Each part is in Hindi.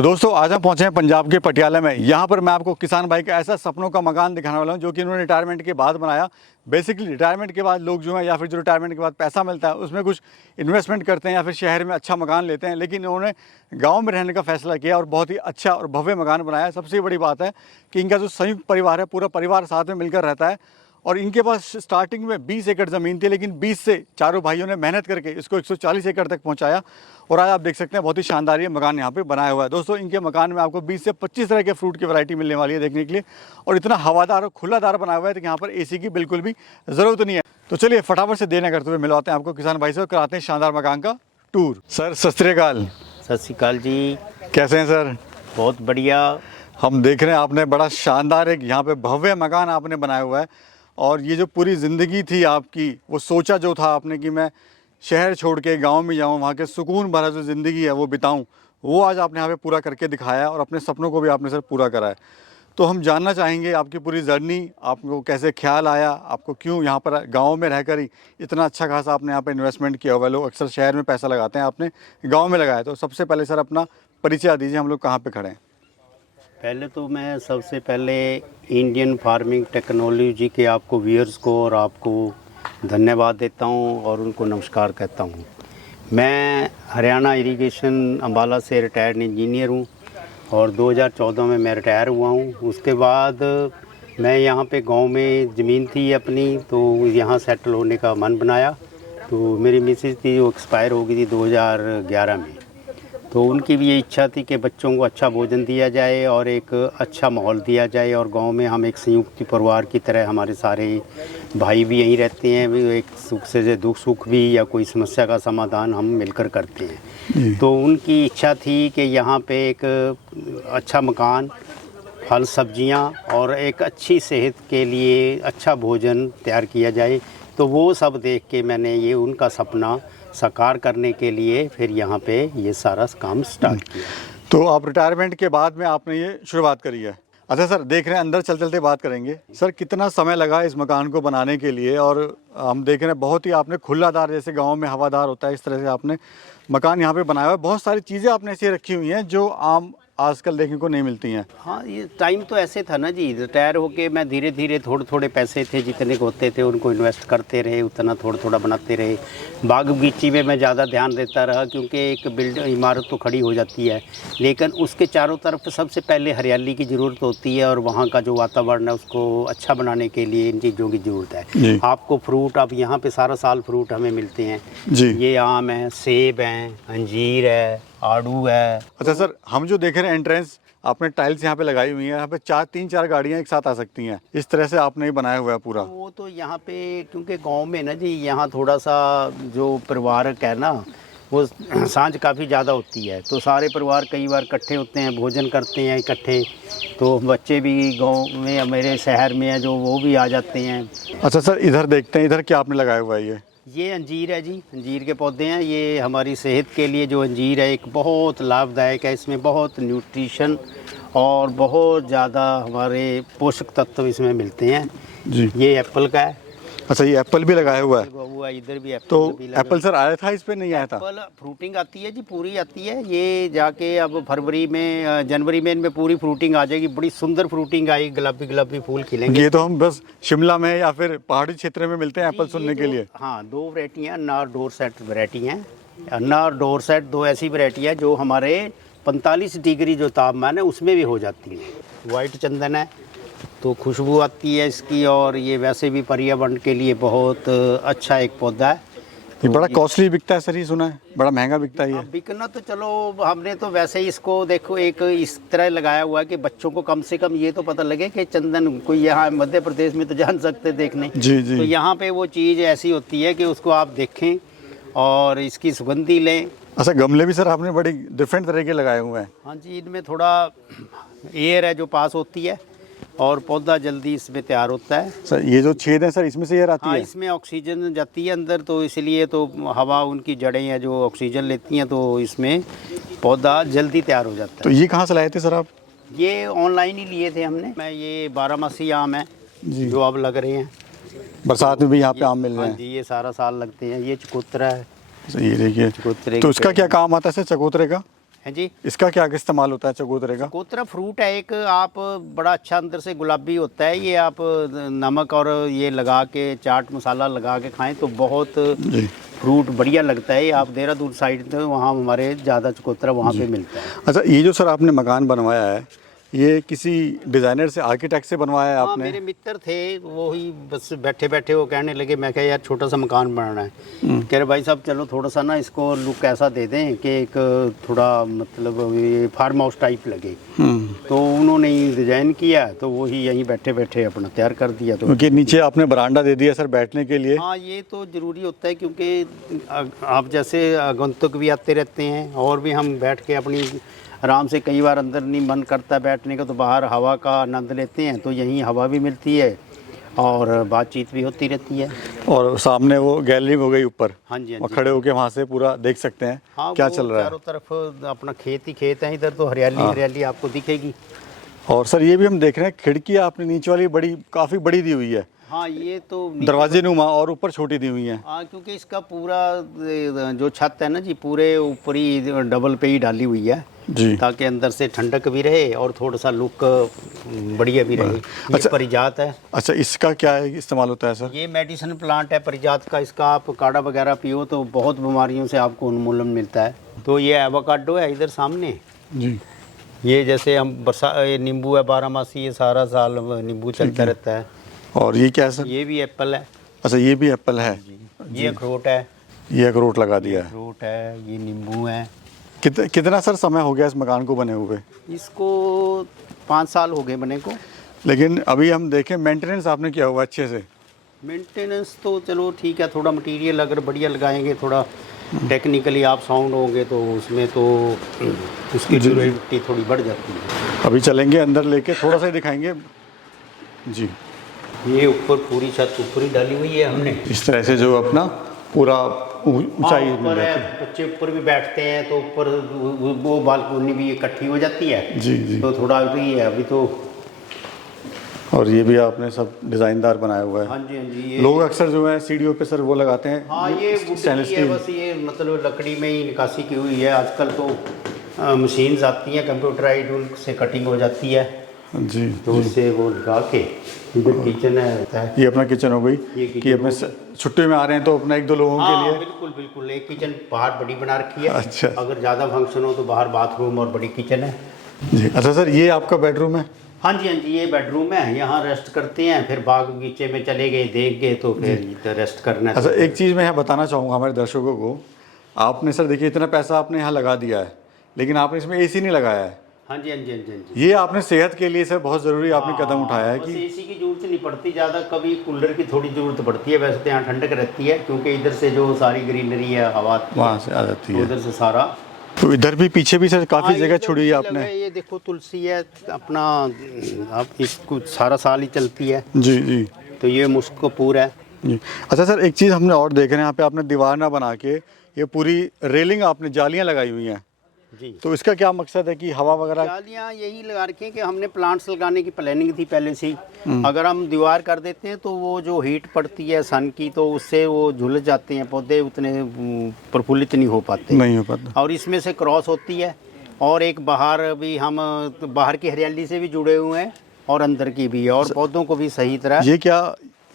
तो दोस्तों आज हम पहुंचे हैं पंजाब के पटियाला में। यहाँ पर मैं आपको किसान भाई का ऐसा सपनों का मकान दिखाने वाला हूँ जो कि उन्होंने रिटायरमेंट के बाद बनाया। बेसिकली रिटायरमेंट के बाद लोग जो है या फिर जो रिटायरमेंट के बाद पैसा मिलता है उसमें कुछ इन्वेस्टमेंट करते हैं या फिर शहर में अच्छा मकान लेते हैं, लेकिन उन्होंने गाँव में रहने का फैसला किया और बहुत ही अच्छा और भव्य मकान बनाया। सबसे बड़ी बात है कि इनका जो संयुक्त परिवार है, पूरा परिवार साथ में मिलकर रहता है और इनके पास स्टार्टिंग में 20 एकड़ ज़मीन थी, लेकिन 20 से चारों भाइयों ने मेहनत करके इसको 140 एकड़ तक पहुंचाया और आज आप देख सकते हैं बहुत ही शानदार ये मकान यहाँ पे बनाया हुआ है। दोस्तों इनके मकान में आपको 20 से 25 तरह के फ्रूट की वैरायटी मिलने वाली है देखने के लिए, और इतना हवादार और खुलादार बनाया हुआ है कि यहाँ पर एसी की बिल्कुल भी ज़रूरत नहीं है। तो चलिए फटाफट से देर न करते हुए मिलवाते हैं आपको किसान भाई से और कराते हैं शानदार मकान का टूर। सर सत श्री अकाल। सत श्री अकाल जी। कैसे हैं सर? बहुत बढ़िया। हम देख रहे हैं आपने बड़ा शानदार एक यहाँ पे भव्य मकान आपने बनाया हुआ है, और ये जो पूरी ज़िंदगी थी आपकी, वो सोचा जो था आपने कि मैं शहर छोड़ के गांव में जाऊं, वहाँ के सुकून भरा जो ज़िंदगी है वो बिताऊं, वो आज आपने यहाँ पे पूरा करके दिखाया और अपने सपनों को भी आपने सर पूरा करा है। तो हम जानना चाहेंगे आपकी पूरी जर्नी, आपको कैसे ख्याल आया, आपको क्यों यहाँ पर गाँव में रहकर ही इतना अच्छा खासा आपने यहाँ पर इन्वेस्टमेंट किया हुआ है। लोग अक्सर शहर में पैसा लगाते हैं, आपने गाँव में लगाया। तो सबसे पहले सर अपना परिचय दीजिए, हम लोग कहाँ पर खड़े हैं? पहले तो मैं सबसे पहले इंडियन फार्मिंग टेक्नोलॉजी के आपको व्यूअर्स को और आपको धन्यवाद देता हूं और उनको नमस्कार कहता हूं। मैं हरियाणा इरिगेशन अंबाला से रिटायर्ड इंजीनियर हूं और 2014 में मैं रिटायर हुआ हूं। उसके बाद मैं यहां पे गांव में ज़मीन थी अपनी, तो यहां सेटल होने का मन बनाया। तो मेरी मिसेज थी जो एक्सपायर हो गई थी 2011 में, तो उनकी भी ये इच्छा थी कि बच्चों को अच्छा भोजन दिया जाए और एक अच्छा माहौल दिया जाए, और गांव में हम एक संयुक्त परिवार की तरह, हमारे सारे भाई भी यहीं रहते हैं, भी एक सुख से दुख सुख भी या कोई समस्या का समाधान हम मिलकर करते हैं। तो उनकी इच्छा थी कि यहाँ पे एक अच्छा मकान, फल सब्जियाँ और एक अच्छी सेहत के लिए अच्छा भोजन तैयार किया जाए। तो वो सब देख के मैंने ये उनका सपना साकार करने के लिए फिर यहाँ पे ये सारा काम स्टार्ट किया। तो आप रिटायरमेंट के बाद में आपने ये शुरुआत करी है। अच्छा सर, देख रहे हैं अंदर चलते चलते बात करेंगे। सर कितना समय लगा इस मकान को बनाने के लिए? और हम देख रहे हैं बहुत ही आपने खुलादार, जैसे गांव में हवादार होता है, इस तरह से आपने मकान यहाँ पे बनाया हुआ है। बहुत सारी चीज़ें आपने ऐसी रखी हुई हैं जो आम आजकल देखने को नहीं मिलती हैं। हाँ, ये टाइम तो ऐसे था ना जी, रिटायर होके मैं धीरे धीरे थोड़े थोड़े पैसे थे जितने को होते थे उनको इन्वेस्ट करते रहे, उतना थोड़ा थोड़ा बनाते रहे। बाग बगीची में मैं ज़्यादा ध्यान देता रहा, क्योंकि एक इमारत तो खड़ी हो जाती है, लेकिन उसके चारों तरफ सबसे पहले हरियाली की ज़रूरत होती है, और वहाँ का जो वातावरण है उसको अच्छा बनाने के लिए इन चीज़ों की ज़रूरत है। आपको फ्रूट, अब यहाँ पर सारा साल फ्रूट हमें मिलते हैं जी। ये आम है, सेब हैं, अंजीर है, आड़ू है। अच्छा सर, हम जो देख रहे हैं एंट्रेंस आपने टाइल्स यहाँ पे लगाई हुई है, यहाँ पे तीन चार गाड़ियाँ एक साथ आ सकती हैं, इस तरह से आपने ही बनाया हुआ है पूरा। वो तो यहाँ पे क्योंकि गांव में ना जी, यहाँ थोड़ा सा जो परिवारक है ना, वो सांझ काफ़ी ज़्यादा होती है, तो सारे परिवार कई बार इकट्ठे होते हैं, भोजन करते हैं इकट्ठे। तो बच्चे भी गांव में, मेरे शहर में है जो, वो भी आ जाते हैं। अच्छा सर, इधर देखते हैं, इधर क्या आपने लगाया हुआ है? ये अंजीर है जी, अंजीर के पौधे हैं। ये हमारी सेहत के लिए जो अंजीर है एक बहुत लाभदायक है, इसमें बहुत न्यूट्रिशन और बहुत ज़्यादा हमारे पोषक तत्व इसमें मिलते हैं जी। ये एप्पल का है। अच्छा, ये एप्पल भी लगाया हुआ है? हुआ इधर भी एप्पल। तो एप्पल सर आया था, इस पे नहीं आया था? एप्पल फ्रूटिंग आती है जी, पूरी आती है। ये जाके अब फरवरी में, जनवरी में इनमें पूरी फ्रूटिंग आ जाएगी, बड़ी सुंदर फ्रूटिंग आई, गुलाबी गुलाबी फूल खिलेंगे। ये तो हम बस शिमला में या फिर पहाड़ी क्षेत्र में मिलते हैं एप्पल सुनने के लिए। हाँ, दो वैरायटी हैं, अन्ना और डोरसेट वैरायटी हैं। अन्ना और डोरसेट दो ऐसी वैरायटी है जो हमारे 45 डिग्री जो तापमान है उसमें भी हो जाती है। वाइट चंदन है, तो खुशबू आती है इसकी, और ये वैसे भी पर्यावरण के लिए बहुत अच्छा एक पौधा है। ये बड़ा कॉस्टली बिकता है सर, ये सुना है बड़ा महंगा बिकता है ये। बिकना तो चलो, हमने तो वैसे ही इसको देखो एक इस तरह लगाया हुआ है कि बच्चों को कम से कम ये तो पता लगे कि चंदन कोई यहाँ मध्य प्रदेश में तो जान सकते देखने जी जी। तो यहाँ पे वो चीज़ ऐसी होती है कि उसको आप देखें और इसकी सुगंधी लें। अच्छा, गमले भी सर आपने बड़ी डिफरेंट तरह के लगाए हुए हैं? हाँ जी, इनमें थोड़ा एयर है जो पास होती है और पौधा जल्दी इसमें तैयार होता है। सर ये जो छेद है सर, इसमें से एयर आती है? इसमें ऑक्सीजन जाती है अंदर, तो इसलिए तो हवा, उनकी जड़ें हैं जो ऑक्सीजन लेती हैं, तो इसमें पौधा जल्दी तैयार हो जाता है। तो ये कहाँ से लाए थे सर आप? ये ऑनलाइन ही लिए थे हमने। मैं ये 12मासी आम है जी, जो अब लग रहे हैं। बरसात में भी यहाँ पे आम मिल रहे हैं जी, ये सारा साल लगते हैं। ये चकोतरा है। ये देखिए, चकोतरे। तो उसका क्या काम आता है सर चकोतरे का? है जी। इसका क्या इस्तेमाल होता है चकोतरे का? चकोतरा फ्रूट है एक, आप बड़ा अच्छा अंदर से गुलाबी होता है ये, आप नमक और ये लगा के चाट मसाला लगा के खाएं तो बहुत जी। फ्रूट बढ़िया लगता है। ये आप देहरादून साइड में वहाँ हमारे ज़्यादा चकोतरा वहाँ पे मिलता है। अच्छा, ये जो सर आपने मकान बनवाया है, ये किसी डिज़ाइनर से, आर्किटेक्ट से बनवाया है हाँ, आपने? मेरे मित्र थे वो ही बस बैठे बैठे वो कहने लगे, मैं कहा यार छोटा सा मकान बनाना है। कह रहे भाई साहब चलो थोड़ा सा ना इसको लुक ऐसा दे दें कि एक थोड़ा मतलब ये फार्म हाउस टाइप लगे। तो उन्होंने ही डिज़ाइन किया तो वो ही यहीं बैठे बैठे अपना तैयार कर दिया। तो क्योंकि नीचे आपने बरामदा दे दिया सर बैठने के लिए। हाँ, ये तो ज़रूरी होता है क्योंकि आप जैसे आगंतुक भी आते रहते हैं और भी हम बैठ के अपनी आराम से, कई बार अंदर नहीं मन करता बैठने का तो बाहर हवा का आनंद लेते हैं, तो यहीं हवा भी मिलती है और बातचीत भी होती रहती है। और सामने वो गैलरी हो गई ऊपर, हाँ जी, हाँ और जी। खड़े होके वहाँ से पूरा देख सकते हैं हाँ, क्या वो चल रहा है। चारों तरफ अपना खेत ही खेत है, इधर तो हरियाली हरियाली आपको दिखेगी। और सर ये भी हम देख रहे हैं खिड़की आपने नीचे वाली बड़ी, काफ़ी बड़ी दी हुई है, हाँ, ये तो दरवाजे नुमा, और ऊपर छोटी दी हुई है। हाँ, क्योंकि इसका पूरा जो छत है ना जी, पूरे ऊपर ही डबल पे ही डाली हुई है जी। ताकि अंदर से ठंडक भी रहे और थोड़ा सा लुक बढ़िया भी रहे। ये अच्छा। परिजात है। अच्छा, इसका क्या है, इस्तेमाल होता है सर? ये मेडिसिन प्लांट है परिजात का, इसका आप काढ़ा वगैरह पियो तो बहुत बीमारियों से आपको उन्मूलन मिलता है। तो ये एवोकाडो है इधर सामने, जी। ये जैसे हम ये नींबू है 12 मासी, ये सारा साल नींबू चलता रहता है। और ये क्या है सर? ये भी एप्पल है। अच्छा, ये भी एप्पल है। ये अखरोट है। ये अखरोट लगा दिया है। अखरोट है, ये नींबू है। कितना सर समय हो गया इस मकान को बने हुए? इसको 5 साल हो गए बने को। लेकिन अभी हम देखें मेंटेनेंस आपने किया हुआ अच्छे से। मेंटेनेंस तो चलो ठीक है, थोड़ा मटेरियल अगर बढ़िया लगाएंगे, थोड़ा टेक्निकली आप साउंड होंगे तो उसमें तो उसकी ड्यूरेबिलिटी थोड़ी बढ़ जाती है। अभी चलेंगे अंदर लेके, थोड़ा सा ही दिखाएंगे जी। ये ऊपर पूरी छत ऊपर ही डाली हुई है हमने। इस तरह से जो अपना पूरा ऊंचाई हाँ, मिल ऊपर जाती है, बच्चे ऊपर भी बैठते हैं तो ऊपर वो बालकोनी भी इकट्ठी हो जाती है। जी जी। तो थोड़ा भी है अभी तो। और ये भी आपने सब डिज़ाइनदार बनाया हुआ है। हाँ जी, हाँ जी। ये लोग अक्सर जो है सीढ़ियों पे सर वो लगाते हैं। हाँ, ये स्टेनलेस वुड की है स्टील। बस, ये मतलब लकड़ी में ही निकासी की हुई है। आजकल तो मशीन्स आती हैं कंप्यूटराइड, उनसे कटिंग हो जाती है जी। तो उससे वो लगा के। इधर किचन है होता है। ये अपना किचन हो गई ये कि किचन अपने छुट्टी में आ रहे हैं तो अपना 1-2 लोगों हाँ, के लिए। बिल्कुल बिल्कुल। एक किचन बाहर बड़ी बना रखी है। अच्छा। अगर ज़्यादा फंक्शन हो तो बाहर बाथरूम और बड़ी किचन है। जी। अच्छा सर, ये आपका बेडरूम है? हाँ जी, हाँ जी। ये बेडरूम है, यहाँ रेस्ट करते हैं, फिर बाग बगीचे में चले गए, देख गए तो फिर इधर रेस्ट करना है। अच्छा, एक चीज़ मैं यहाँ बताना चाहूँगा हमारे दर्शकों को। आपने सर देखिए इतना पैसा आपने यहाँ लगा दिया है, लेकिन आपने इसमें एसी नहीं लगाया है। हाँ जी, हाँ जी, हाँ जी, हाँ जी। ये आपने सेहत के लिए सर बहुत ज़रूरी आपने कदम उठाया है बस कि एसी की जरूरत नहीं पड़ती ज़्यादा, कभी कूलर की थोड़ी ज़रूरत पड़ती है। वैसे तो यहाँ ठंडक रहती है क्योंकि इधर से जो सारी ग्रीनरी है, हवा आती है, वहाँ से आ जाती तो है। उधर से सारा। तो इधर भी पीछे भी सर काफ़ी हाँ, जगह इधर छोड़ी भी है लगा आपने। ये देखो तुलसी है अपना, आप इसको सारा साल ही चलती है। जी जी तो ये मुस्को पूरा है। जी। अच्छा सर, एक चीज़ हमने और देख रहे हैं यहाँ पे, आपने दीवार ना बना के ये पूरी रेलिंग आपने जालियाँ लगाई हुई हैं, जी। तो इसका क्या मकसद है कि हवा वगैरह? जालियाँ यही लगा रखी हैं कि हमने प्लांट्स लगाने की प्लानिंग थी पहले से ही। अगर हम दीवार कर देते हैं तो वो जो हीट पड़ती है सन की तो उससे वो झुलस जाते हैं पौधे, उतने प्रफुल्लित नहीं हो पाते। नहीं हो पाता। और इसमें से क्रॉस होती है, और एक बाहर भी हम बाहर की हरियाली से भी जुड़े हुए हैं और अंदर की भी, और पौधों को भी सही तरह। ये क्या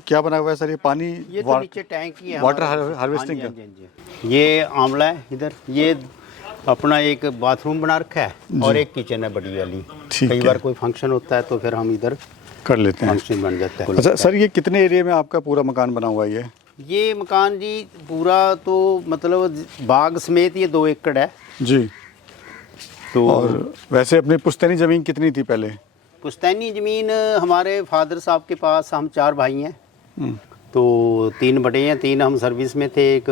क्या बना हुआ है सर? ये पानी ये तो नीचे टैंक ही है वाटर हमारा। हार्वेस्टिंग हाँ का? जी, हाँ जी, हाँ जी। ये आंवला है इधर, ये अपना एक बाथरूम बना रखा है और एक किचन है बड़ी वाली। ठीक कई है। बार कोई फंक्शन होता है तो फिर हम इधर कर लेते हैं। फंक्शन बन जाता है। अच्छा सर, ये कितने एरिया में आपका पूरा मकान बना हुआ है? ये मकान जी पूरा तो मतलब बाग समेत ये 2 एकड़ है। जी। तो और वैसे अपनी पुश्तैनी ज़मीन कितनी थी पहले? पुश्तैनी ज़मीन हमारे फादर साहब के पास, हम 4 भाई हैं, तो 3 बड़े हैं, 3 हम सर्विस में थे, एक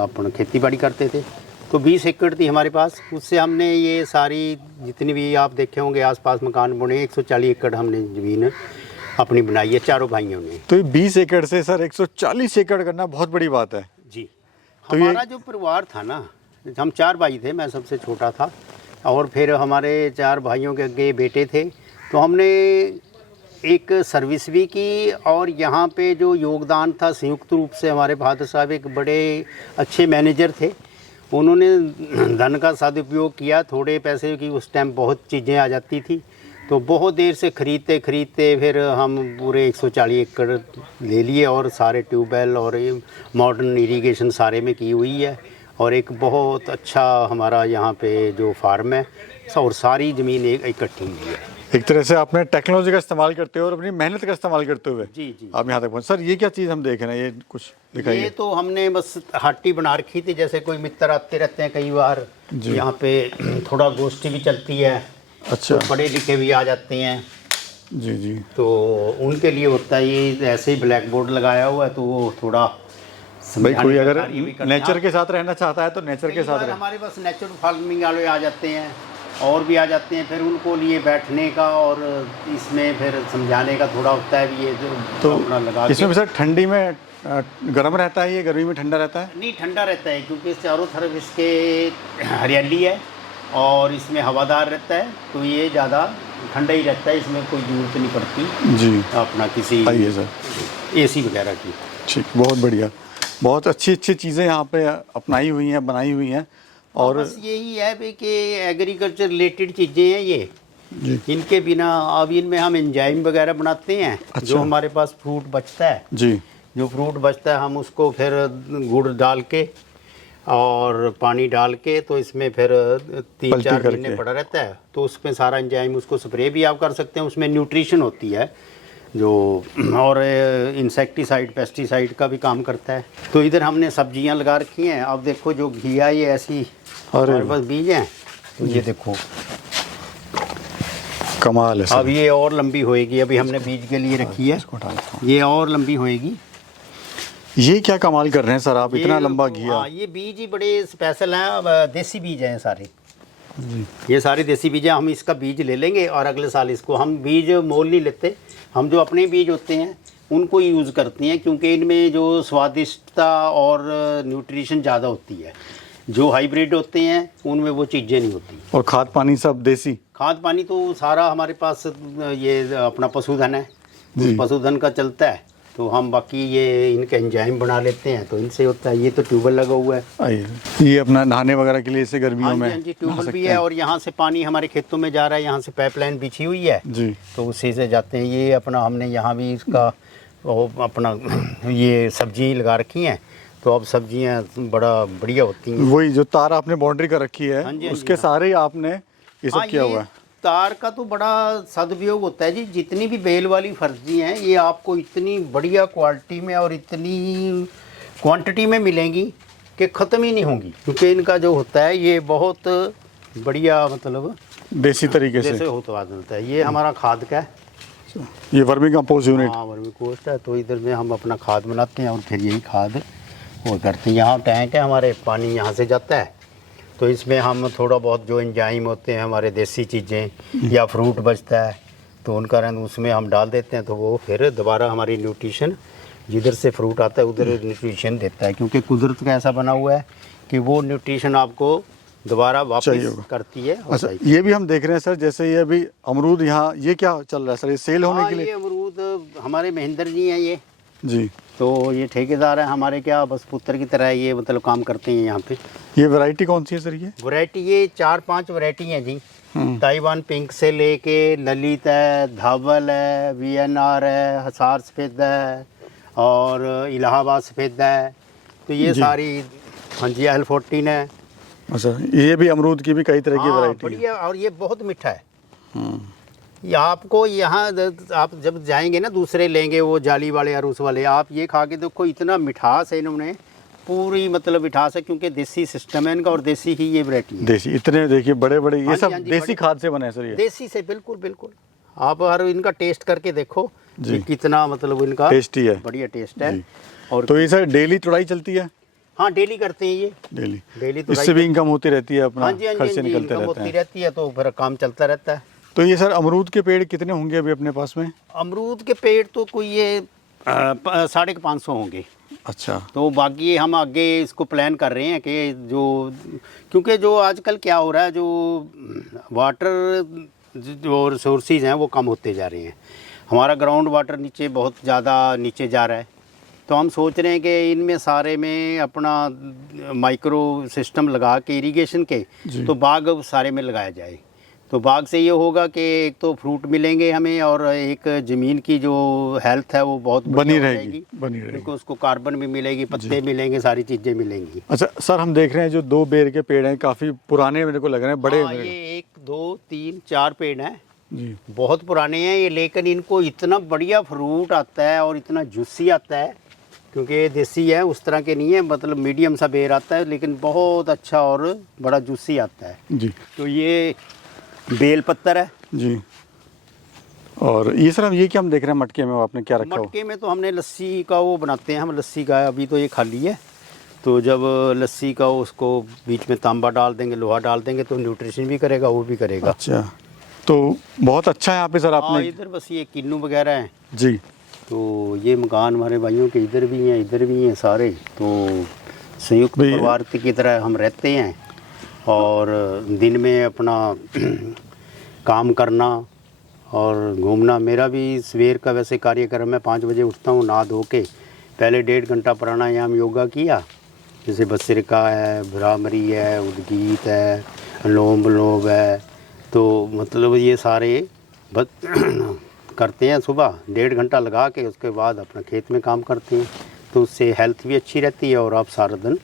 अपन खेती बाड़ी करते थे। तो 20 एकड़ थी हमारे पास, उससे हमने ये सारी जितनी भी आप देखे होंगे आसपास मकान बने, 140 एकड़ हमने ज़मीन अपनी बनाई है चारों भाइयों ने। तो ये 20 एकड़ से सर 140 एकड़ करना बहुत बड़ी बात है। जी। तो हमारा जो परिवार था ना, हम 4 भाई थे, मैं सबसे छोटा था, और फिर हमारे 4 भाइयों के आगे बेटे थे। तो हमने एक सर्विस भी की, और यहाँ पे जो योगदान था संयुक्त रूप से, हमारे फादर साहब एक बड़े अच्छे मैनेजर थे, उन्होंने धन का सदुपयोग किया, थोड़े पैसे की उस टाइम बहुत चीज़ें आ जाती थी, तो बहुत देर से खरीदते खरीदते फिर हम पूरे 140 एकड़ ले लिए और सारे ट्यूबवेल और ये मॉडर्न इरिगेशन सारे में की हुई है। और एक बहुत अच्छा हमारा यहाँ पे जो फार्म है और सारी ज़मीन एक इकट्ठी हुई है। एक तरह से आपने टेक्नोलॉजी का इस्तेमाल करते हुए और अपनी मेहनत का इस्तेमाल करते हुए जी आप यहाँ तक पहुँचे। सर ये क्या चीज़ हम देख रहे हैं, ये कुछ ये दिखाइए। तो हमने बस हट्टी बना रखी थी, जैसे कोई मित्र आते रहते हैं कई बार, यहाँ पे थोड़ा गोष्ठी भी चलती है, अच्छा तो पढ़े लिखे भी आ जाते हैं, जी जी। तो उनके लिए होता है। ये ऐसे ही ब्लैक बोर्ड लगाया हुआ है, तो वो थोड़ा भाई कोई अगर कार्य भी करते हैं। नेचर के साथ रहना चाहता है तो नेचर के कई साथ बार रहे। हमारे पास नेचुरल फार्मिंग वाले आ जाते हैं और भी आ जाते हैं, फिर उनको लिए बैठने का और इसमें फिर समझाने का थोड़ा होता है भी। ये जो तो अपना लगा इसमें के भी सर ठंडी में गर्म रहता है, ये गर्मी में ठंडा रहता है। नहीं, ठंडा रहता है क्योंकि इस चारों तरफ इसके हरियाली है और इसमें हवादार रहता है, तो ये ज़्यादा ठंडा ही रहता है, इसमें कोई ज़रूरत नहीं पड़ती जी अपना किसी आइए सर। एसी वगैरह की। ठीक, बहुत बढ़िया, बहुत अच्छी अच्छी चीज़ें यहाँ पे अपनाई हुई हैं, बनाई हुई हैं। और बस यही है भी कि एग्रीकल्चर रिलेटेड चीज़ें हैं ये, जी इनके बिना अब इनमें हम एंजाइम वगैरह बनाते हैं। अच्छा। जो हमारे पास फ्रूट बचता है, जी जो फ्रूट बचता है हम उसको फिर गुड़ डाल के और पानी डाल के, तो इसमें फिर 3-4 करके। महीने पड़ा रहता है, तो उसमें सारा एंजाइम, उसको स्प्रे भी आप कर सकते हैं, उसमें न्यूट्रिशन होती है जो, और इंसेक्टिसाइड पेस्टिसाइड का भी काम करता है। तो इधर हमने सब्जियां लगा रखी हैं। अब देखो जो घिया ये ऐसी हमारे पास बीज हैं, तो ये देखो कमाल है सर। अब ये और लंबी होएगी, अभी हमने बीज के लिए रखी है, इसको उठा लेता हूँ। ये और लंबी होएगी। ये क्या कमाल कर रहे हैं सर आप, इतना ये- लंबा घिया। हाँ, ये बीज ही बड़े स्पेशल हैं, अब देसी बीज हैं सारे, ये सारे देसी बीज हैं। हम इसका बीज ले लेंगे और अगले साल इसको हम बीज मोल नहीं लेते, हम जो अपने बीज होते हैं उनको यूज़ करते हैं, क्योंकि इनमें जो स्वादिष्टता और न्यूट्रिशन ज़्यादा होती है। जो हाइब्रिड होते हैं उनमें वो चीज़ें नहीं होती। और खाद पानी सब देसी। खाद पानी तो सारा हमारे पास ये अपना पशुधन है, जी। पशुधन का चलता है, तो हम बाकी ये इनके एंजाइम बना लेते हैं, तो इनसे होता है। ये तो ट्यूबवेल लगा हुआ है, आइए, ये अपना नहाने वगैरह के लिए इसे गर्मियों हाँ में जी, हाँ जी, नहा ट्यूबवेल सकते भी है हैं। और यहाँ से पानी हमारे खेतों में जा रहा है, यहाँ से पाइपलाइन बिछी हुई है, जी तो उसी से जाते हैं। ये अपना हमने यहाँ भी इसका अपना ये सब्जी लगा रखी हैं, तो अब सब्जियाँ बड़ा बढ़िया होती हैं। वही जो तार आपने बाउंड्री कर रखी है हाँ जी, हाँ जी, उसके हाँ। सारे ही आपने ये सब हाँ, किया ये हुआ है। तार का तो बड़ा सदुपयोग होता है जी। जितनी भी बेल वाली फर्जी हैं ये आपको इतनी बढ़िया क्वालिटी में और इतनी क्वांटिटी में मिलेंगी कि ख़त्म ही नहीं होंगी, क्योंकि इनका जो होता है ये बहुत बढ़िया, मतलब देसी तरीके से। जैसे होता है। ये हमारा खाद का है, ये वर्मी कंपोस्ट यूनिट। हाँ वर्मी कोस्ट है, तो इधर में हम अपना खाद बनाते हैं और फिर यही खाद वो करते हैं। यहाँ टैंक है हमारे, पानी यहाँ से जाता है, तो इसमें हम थोड़ा बहुत जो एंजाइम होते हैं हमारे देसी चीज़ें या फ्रूट बचता है, तो उनका रंग उसमें हम डाल देते हैं, तो वो फिर दोबारा हमारी न्यूट्रिशन, जिधर से फ्रूट आता है उधर न्यूट्रिशन देता है, क्योंकि कुदरत का ऐसा बना हुआ है कि वो न्यूट्रिशन आपको दोबारा चाहिए वापस होगा। करती है। अच्छा, ये भी हम देख रहे हैं सर, जैसे ये अभी अमरूद यहाँ, ये क्या चल रहा है सर, ये सेल होने हाँ, के ये लिए? अमरूद हमारे महेंद्र जी हैं ये, जी। तो ये ठेकेदार है हमारे, क्या बस पुत्र की तरह ये मतलब काम करते हैं यहाँ पे। ये वैरायटी कौन सी है सर ये? वैरायटी ये 4-5 वैरायटी हैं जी। ताइवान पिंक से लेके ललित है, धावल है, VNR है, हसार सफ़ेद है और इलाहाबाद सफ़ेद है, तो ये जी। सारी, हाँ जी, L14 है। अच्छा, ये भी अमरूद की भी कई तरह की हाँ, वैरायटी है। बढ़िया, और ये बहुत मीठा है। ये आपको यहाँ आप जब जाएंगे ना, दूसरे लेंगे वो जाली वाले और उस वाले, आप ये खा के देखो, इतना मिठास है इन्होंने, पूरी मतलब मिठास है, क्योंकि देसी सिस्टम है इनका और देसी ही ये वैरायटी है। देसी इतने देखिए बड़े बड़े, ये हाँ जी, सब हाँ जी, देसी बड़े- खाद से बने हैं सर ये? देसी से, बिल्कुल बिल्कुल। आप हर इनका टेस्ट करके देखो जी। कि कितना मतलब इनका टेस्टी है। बढ़िया टेस्ट है। जी। और तो ये सर डेली तुड़ाई चलती है? हाँ, डेली करते हैं ये, डेली। डेली तो इससे भी इनकम होती रहती है, अपना हाँ जी, हाँ जी, खर्चे हाँ जी, निकलते इनकम रहते होती हैं। रहती है, तो फिर काम चलता रहता है। तो ये सर अमरूद के पेड़ कितने होंगे अभी अपने पास में? अमरूद के पेड़ तो कोई ये 550 होंगे। अच्छा। तो बाकी हम आगे इसको प्लान कर रहे हैं कि जो, क्योंकि जो आजकल क्या हो रहा है, जो वाटर जो रिसोर्सेज हैं वो कम होते जा रहे हैं। हमारा ग्राउंड वाटर नीचे बहुत ज़्यादा नीचे जा रहा है, तो हम सोच रहे हैं कि इनमें सारे में अपना माइक्रो सिस्टम लगा के इरिगेशन के जी। तो बाग सारे में लगाया जाए। तो बाग से ये होगा कि एक तो फ्रूट मिलेंगे हमें और एक ज़मीन की जो हेल्थ है वो बहुत बनी बढ़िया हो रहेगी, जाएगी। बनी रहेगी। क्योंकि उसको कार्बन भी मिलेगी, पत्ते मिलेंगे, सारी चीज़ें मिलेंगी। अच्छा सर, हम देख रहे हैं जो 2 बेर के पेड़ हैं काफ़ी पुराने मेरे को लग रहे हैं, बड़े हाँ, ये 1 2 3 4 पेड़ हैं, जी। बहुत पुराने हैं ये, लेकिन इनको इतना बढ़िया फ्रूट आता है और इतना जूसी आता है, क्योंकि ये देसी है, उस तरह के नहीं है, मतलब मीडियम सा बेर आता है, लेकिन बहुत अच्छा और बड़ा जूसी आता है। जी तो ये बेल पत्तर है जी। और ये सर, हम ये क्या हम देख रहे हैं मटके में, वो आपने क्या रखा हो? मटके में तो हमने लस्सी का वो बनाते हैं, हम लस्सी का, अभी तो ये खाली है, तो जब लस्सी का उसको बीच में तांबा डाल देंगे, लोहा डाल देंगे तो न्यूट्रिशन भी करेगा, वो भी करेगा। अच्छा, तो बहुत अच्छा है यहाँ पे सर हाँ, आपने। इधर बस ये किन्नू वगैरह हैं, जी तो ये मकान हमारे भाइयों के इधर भी हैं, इधर भी हैं सारे, तो संयुक्त भाई- परिवार की तरह हम रहते हैं। और दिन में अपना काम करना और घूमना, मेरा भी सवेर का वैसे कार्यक्रम है, 5 बजे उठता हूँ, नहा धो के पहले 1.5 घंटा प्राणायाम योगा किया, जैसे भस्त्रिका है, भ्रामरी है, उद्गीत है, अनुलोम विलोम है, तो मतलब ये सारे करते हैं सुबह 1.5 घंटा लगा के, उसके बाद अपना खेत में काम करते हैं, तो उससे हेल्थ भी अच्छी रहती है और आप सारा दिन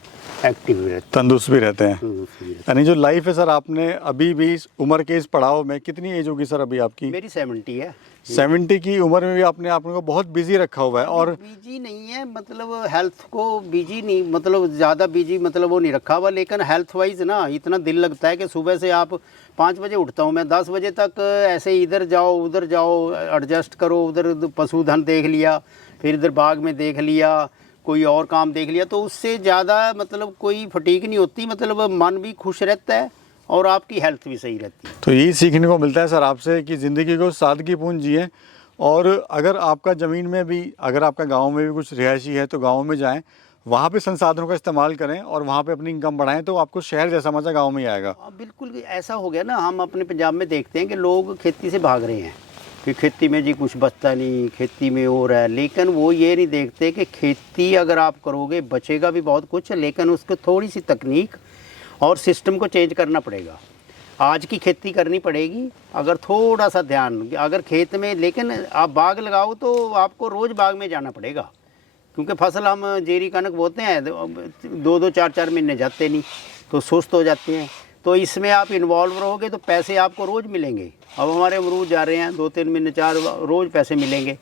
एक्टिव भी रहते हैं, तंदुरुस्त भी रहते हैं। तंदुरुस्त भी रहते यानी जो लाइफ है सर, आपने अभी भी इस उम्र के इस पड़ाव में, कितनी एज होगी सर अभी आपकी? हैं। मेरी 70 है। 70 की उम्र में भी आपने आपने को बहुत बिजी रखा हुआ है। और बिजी नहीं है, मतलब हेल्थ को बिजी नहीं, मतलब ज़्यादा बिजी मतलब वो नहीं रखा हुआ, लेकिन हेल्थ वाइज ना इतना दिल लगता है कि सुबह से आप 5 बजे उठता हूँ मैं, 10 बजे तक ऐसे इधर जाओ उधर जाओ, एडजस्ट करो, उधर पशुधन देख लिया, फिर इधर बाग में देख लिया, कोई और काम देख लिया, तो उससे ज़्यादा मतलब कोई फटीक नहीं होती, मतलब मन भी खुश रहता है और आपकी हेल्थ भी सही रहती है। तो यही सीखने को मिलता है सर आपसे कि ज़िंदगी को सादगीपूर्ण जिए। और अगर आपका ज़मीन में भी, अगर आपका गांव में भी कुछ रिहायशी है तो गांव में जाएं, वहाँ पे संसाधनों का इस्तेमाल करें और वहाँ पे अपनी इनकम बढ़ाएं, तो आपको शहर जैसा मज़ा गांव में ही आएगा। बिल्कुल ऐसा हो गया ना, हम अपने पंजाब में देखते हैं कि लोग खेती से भाग रहे हैं कि खेती में जी कुछ बचता नहीं, खेती में हो रहा है, लेकिन वो ये नहीं देखते कि खेती अगर आप करोगे बचेगा भी बहुत कुछ, लेकिन उसको थोड़ी सी तकनीक और सिस्टम को चेंज करना पड़ेगा। आज की खेती करनी पड़ेगी अगर थोड़ा सा ध्यान, अगर खेत में, लेकिन आप बाग लगाओ तो आपको रोज़ बाग में जाना पड़ेगा, क्योंकि फसल हम जेरी कनक बोते हैं 2-2 4-4 महीने जाते नहीं, तो सुस्त हो जाते हैं। तो इसमें आप इन्वॉल्व रहोगे तो पैसे आपको रोज़ मिलेंगे। अब हमारे अमरूद जा रहे हैं 2-3 महीने 4 रोज़ पैसे मिलेंगे,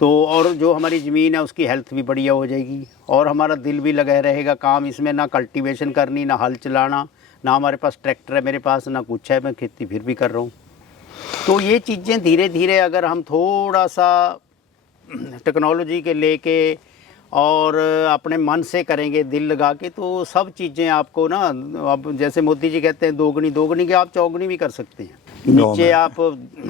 तो और जो हमारी ज़मीन है उसकी हेल्थ भी बढ़िया हो जाएगी और हमारा दिल भी लगा रहेगा काम इसमें, ना कल्टीवेशन करनी, ना हल चलाना, ना हमारे पास ट्रैक्टर है, मेरे पास ना कुछ है, मैं खेती फिर भी कर रहा हूँ। तो ये चीज़ें धीरे धीरे अगर हम थोड़ा सा टेक्नोलॉजी के लेके और अपने मन से करेंगे, दिल लगा के, तो सब चीज़ें आपको ना, अब जैसे मोदी जी कहते हैं दोगुनी दोगुनी की आप चौगुनी भी कर सकते हैं। नीचे आप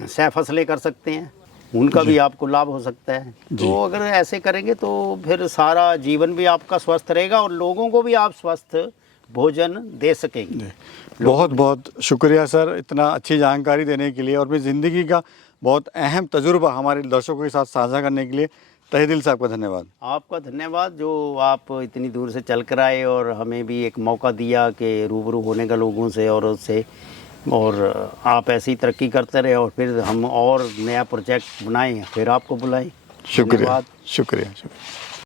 सह फसलें कर सकते हैं, उनका भी आपको लाभ हो सकता है। तो अगर ऐसे करेंगे तो फिर सारा जीवन भी आपका स्वस्थ रहेगा और लोगों को भी आप स्वस्थ भोजन दे सकेंगे। बहुत बहुत शुक्रिया सर इतना अच्छी जानकारी देने के लिए और अपनी ज़िंदगी का बहुत अहम तजुर्बा हमारे दर्शकों के साथ साझा करने के लिए तहे दिल से आपका धन्यवाद। आपका धन्यवाद जो आप इतनी दूर से चल कर आए और हमें भी एक मौका दिया कि रूबरू होने का लोगों से और उससे, और आप ऐसी ही तरक्की करते रहे और फिर हम और नया प्रोजेक्ट बनाएं फिर आपको बुलाएं। शुक्रिया धन्यवाद। शुक्रिया शुक्रिया।